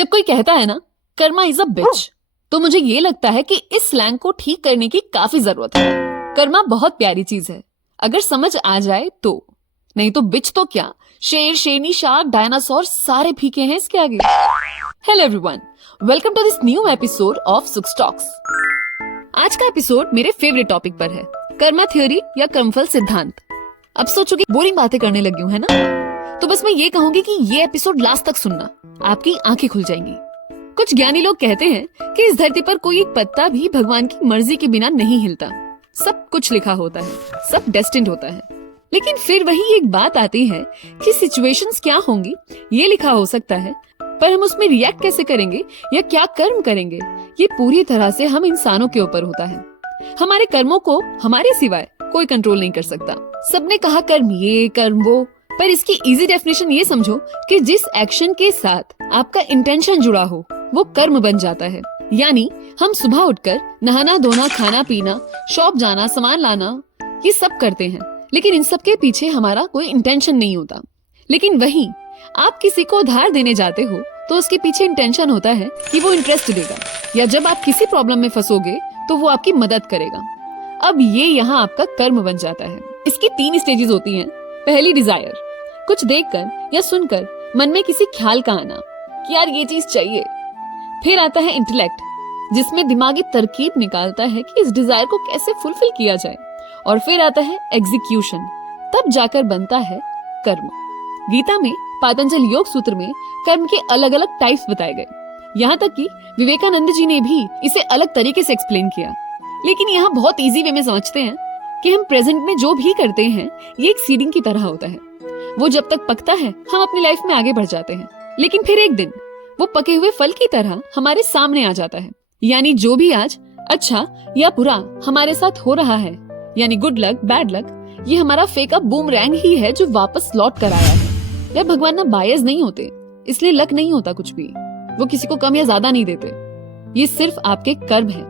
जब कोई कहता है ना कर्मा इज अ बिच, तो मुझे ये लगता है कि इस स्लैंग को ठीक करने की काफी जरूरत है। कर्मा बहुत प्यारी चीज है अगर समझ आ जाए तो, नहीं तो बिच तो क्या, शेर, शेरनी, शार्क, डायनासोर सारे फीके हैं इसके आगे। Hello everyone, welcome to this new episode of सुक्स टॉक्स। आज का एपिसोड मेरे फेवरेट टॉपिक पर है, कर्मा थ्योरी या कर्मफल सिद्धांत। अब सोचोगे बोरिंग बातें करने लगी हूँ, है ना? तो बस मैं ये कहूंगी कि ये एपिसोड लास्ट तक सुनना, आपकी आंखें खुल जाएंगी। कुछ ज्ञानी लोग कहते हैं कि इस धरती पर कोई एक पत्ता भी भगवान की मर्जी के बिना नहीं हिलता। सब कुछ लिखा होता है, सब डेस्टिन्ड होता है। लेकिन फिर वही एक बात आती है कि सिचुएशंस क्या होंगी ये लिखा हो सकता है, पर हम उसमें रिएक्ट कैसे करेंगे या क्या कर्म करेंगे ये पूरी तरह से हम इंसानों के ऊपर होता है। हमारे कर्मों को हमारे सिवाय कोई कंट्रोल नहीं कर सकता। सबने कहा कर्म ये कर्म वो, पर इसकी इजी डेफिनेशन ये समझो कि जिस एक्शन के साथ आपका इंटेंशन जुड़ा हो वो कर्म बन जाता है। यानी हम सुबह उठकर नहाना धोना, खाना पीना, शॉप जाना, सामान लाना, ये सब करते हैं, लेकिन इन सब के पीछे हमारा कोई इंटेंशन नहीं होता। लेकिन वहीं आप किसी को उधार देने जाते हो तो उसके पीछे इंटेंशन होता है कि वो इंटरेस्ट देगा, या जब आप किसी प्रॉब्लम में फंसोगे तो वो आपकी मदद करेगा। अब ये यहाँ आपका कर्म बन जाता है। इसकी 3 स्टेजेस होती हैं। पहली डिजायर, कुछ देखकर या सुनकर मन में किसी ख्याल का आना कि यार ये चीज चाहिए। फिर आता है इंटेलेक्ट, जिसमें दिमागी तरकीब निकालता है कि इस डिजायर को कैसे फुलफिल किया जाए। और फिर आता है एग्जीक्यूशन, तब जाकर बनता है कर्म। गीता में पातंजल योग सूत्र में कर्म के अलग अलग टाइप्स बताए गए। यहाँ तक कि विवेकानंद जी ने भी इसे अलग तरीके से एक्सप्लेन किया। लेकिन यहाँ बहुत इजी वे में समझते हैं कि हम प्रेजेंट में जो भी करते हैं ये एक सीडिंग की तरह होता है। वो जब तक पकता है हम अपनी लाइफ में आगे बढ़ जाते हैं, लेकिन फिर एक दिन वो पके हुए फल की तरह हमारे सामने आ जाता है। यानी जो भी आज अच्छा या बुरा हमारे साथ हो रहा है, यानी गुड लक बैड लक, ये हमारा फेक अप बूमरैंग ही है जो वापस लौट कर आया है। या भगवान ना बायस नहीं होते, इसलिए लक नहीं होता कुछ भी, वो किसी को कम या ज्यादा नहीं देते, ये सिर्फ आपके कर्म है।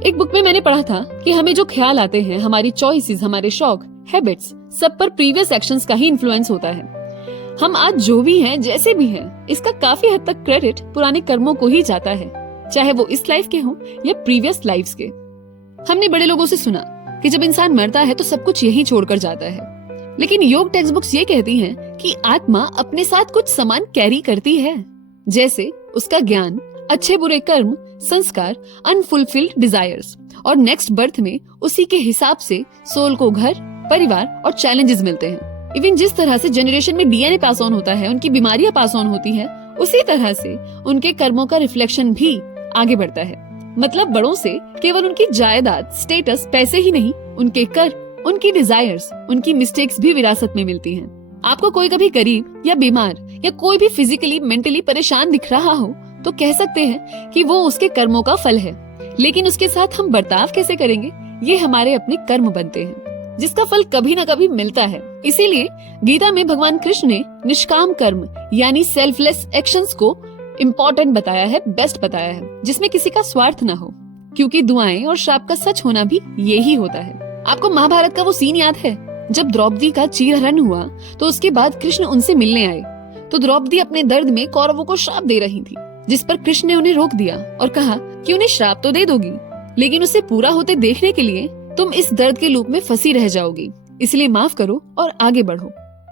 एक बुक में मैंने पढ़ा था कि हमें जो ख्याल आते हैं, हमारी चॉइसेस, हमारे शौक, हैबिट्स, सब पर प्रीवियस एक्शंस का ही इन्फ्लुएंस होता है। हम आज जो भी हैं, जैसे भी हैं, इसका काफी हद तक क्रेडिट पुराने कर्मों को ही जाता है, चाहे वो इस लाइफ के हों या प्रीवियस लाइफ्स के। हमने बड़े लोगों से सुना कि जब इंसान मरता है तो सब कुछ यही छोड़कर जाता है। लेकिन योग टेक्स्ट बुक्स ये कहती हैं कि आत्मा अपने साथ कुछ सामान कैरी करती है, जैसे उसका ज्ञान, अच्छे बुरे कर्म, संस्कार, अनफुलफिल्ड डिजायर्स, और नेक्स्ट बर्थ में उसी के हिसाब से सोल को घर, परिवार और चैलेंजेस मिलते हैं। इवन जिस तरह से जनरेशन में डीएनए पास ऑन होता है, उनकी बीमारियां पास ऑन होती हैं, उसी तरह से उनके कर्मों का रिफ्लेक्शन भी आगे बढ़ता है। मतलब बड़ों से केवल उनकी जायदाद, स्टेटस, पैसे ही नहीं, उनके कर्म, उनकी डिजायर्स, उनकी मिस्टेक्स भी विरासत में मिलती हैं। आपको कोई कभी गरीब या बीमार या कोई भी फिजिकली मेंटली परेशान दिख रहा हो तो कह सकते हैं कि वो उसके कर्मों का फल है। लेकिन उसके साथ हम बर्ताव कैसे करेंगे ये हमारे अपने कर्म बनते हैं, जिसका फल कभी न कभी मिलता है। इसीलिए गीता में भगवान कृष्ण ने निष्काम कर्म यानी सेल्फलेस एक्शंस को इम्पोर्टेंट बताया है, बेस्ट बताया है, जिसमें किसी का स्वार्थ न हो, क्योंकि दुआएं और श्राप का सच होना भी यही होता है। आपको महाभारत का वो सीन याद है जब द्रौपदी का चीरहरण हुआ तो उसके बाद कृष्ण उनसे मिलने आए, तो द्रौपदी अपने दर्द में कौरवों को श्राप दे रही थी, जिस पर कृष्ण ने उन्हें रोक दिया और कहा कि उन्हें श्राप तो दे दोगी, लेकिन उसे पूरा होते देखने के लिए तुम इस दर्द के लूप में फंसी रह जाओगी, इसलिए माफ करो और आगे बढ़ो।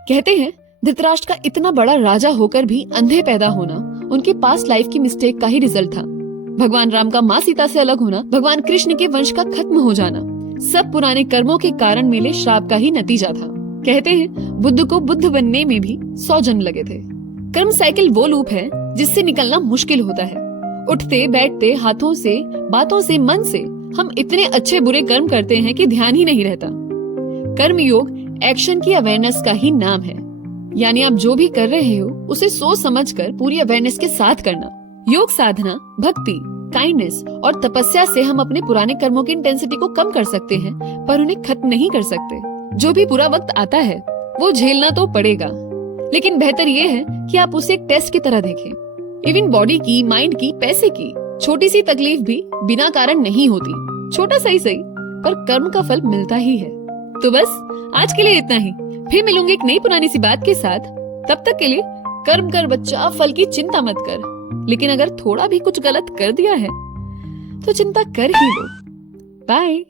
कहते हैं धृतराष्ट्र का इतना बड़ा राजा होकर भी अंधे पैदा होना उनके पास्ट लाइफ की मिस्टेक का ही रिजल्ट था। भगवान राम का माँ सीता से अलग होना, भगवान कृष्ण के वंश का खत्म हो जाना, सब पुराने कर्मों के कारण मिले श्राप का ही नतीजा था। कहते हैं बुद्ध को बुद्ध बनने में भी 100 जन्म लगे थे। कर्म साइकिल वो लूप है जिससे निकलना मुश्किल होता है। उठते बैठते, हाथों से, बातों से, मन से हम इतने अच्छे बुरे कर्म करते हैं कि ध्यान ही नहीं रहता। कर्म योग एक्शन की अवेयरनेस का ही नाम है, यानी आप जो भी कर रहे हो उसे सोच समझकर पूरी अवेयरनेस के साथ करना। योग साधना, भक्ति, काइंडनेस और तपस्या से हम अपने पुराने कर्मों की इंटेंसिटी को कम कर सकते हैं, पर उन्हें खत्म नहीं कर सकते। जो भी बुरा वक्त आता है वो झेलना तो पड़ेगा, लेकिन बेहतर ये है कि आप उसे एक टेस्ट की तरह देखें। इवन बॉडी की, माइंड की, पैसे की छोटी सी तकलीफ भी बिना कारण नहीं होती। छोटा सही सही, पर कर्म का फल मिलता ही है। तो बस आज के लिए इतना ही, फिर मिलूंगी एक नई पुरानी सी बात के साथ। तब तक के लिए कर्म कर बच्चा, फल की चिंता मत कर। लेकिन अगर थोड़ा भी कुछ गलत कर दिया है तो चिंता कर ही लो। बाय।